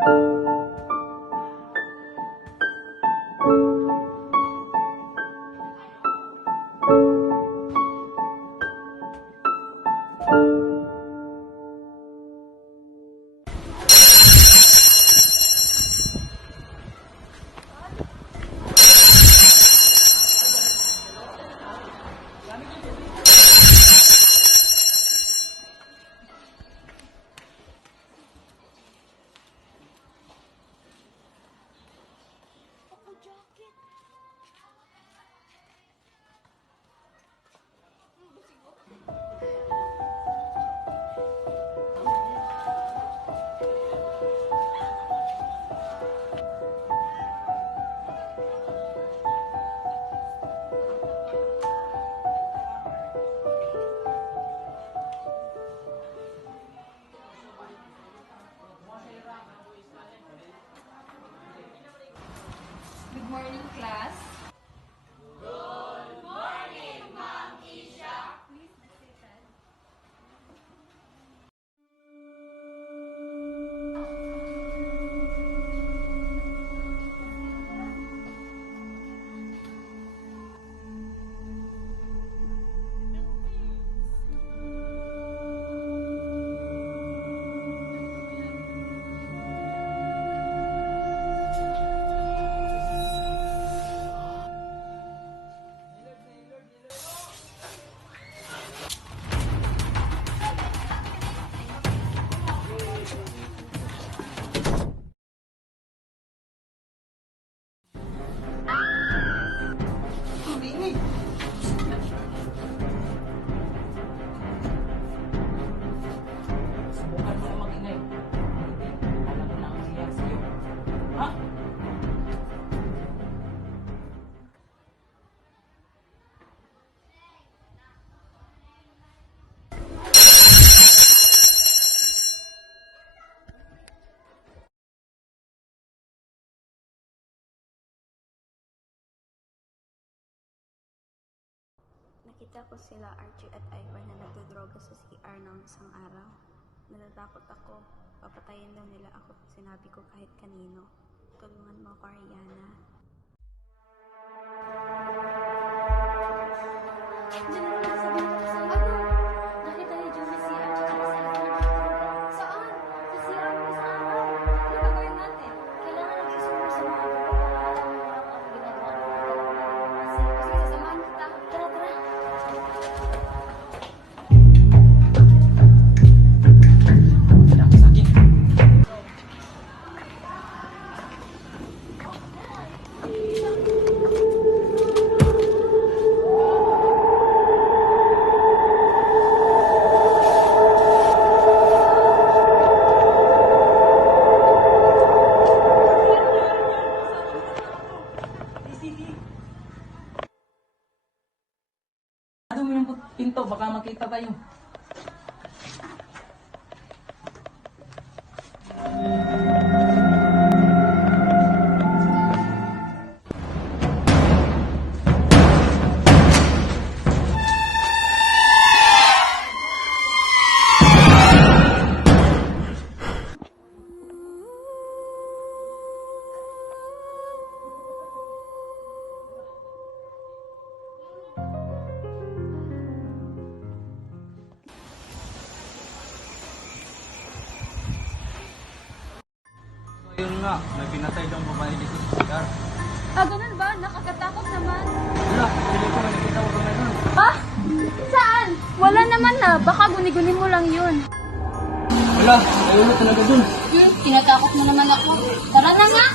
Good morning, class. Subukan mo na mag-ingay. Alam mo na ang nangyayari sa'yo. Ha? Nakita ko sila Archie at Ivan na nagdodroga sa CR noong isang araw. Natatakot ako. Papatayin daw nila ako. Sinabi ko kahit kanino. Tulungan mo ako, Ariana. Nakita ni Jimmy si Archie at si Ivan. Saan? Sa CR mo sa araw. Ano gagawin natin? Kailangan nag-isip sa mga ang ginagawa natin. Sige, sasamahan kita. Tara, tara. Wala ka sa akin. Ano mo yung pinto? Baka makita tayo. Ayun nga, may pinatay daw babae dito sa CR. Ah, ganun ba? Nakakatakot naman. Wala, pili ko na nakita ko kami nun. Ha? Saan? Wala naman na. Baka guni-guni mo lang yun. Wala, ayun na talaga dun. Tinatakot mo naman ako. Tara na nga!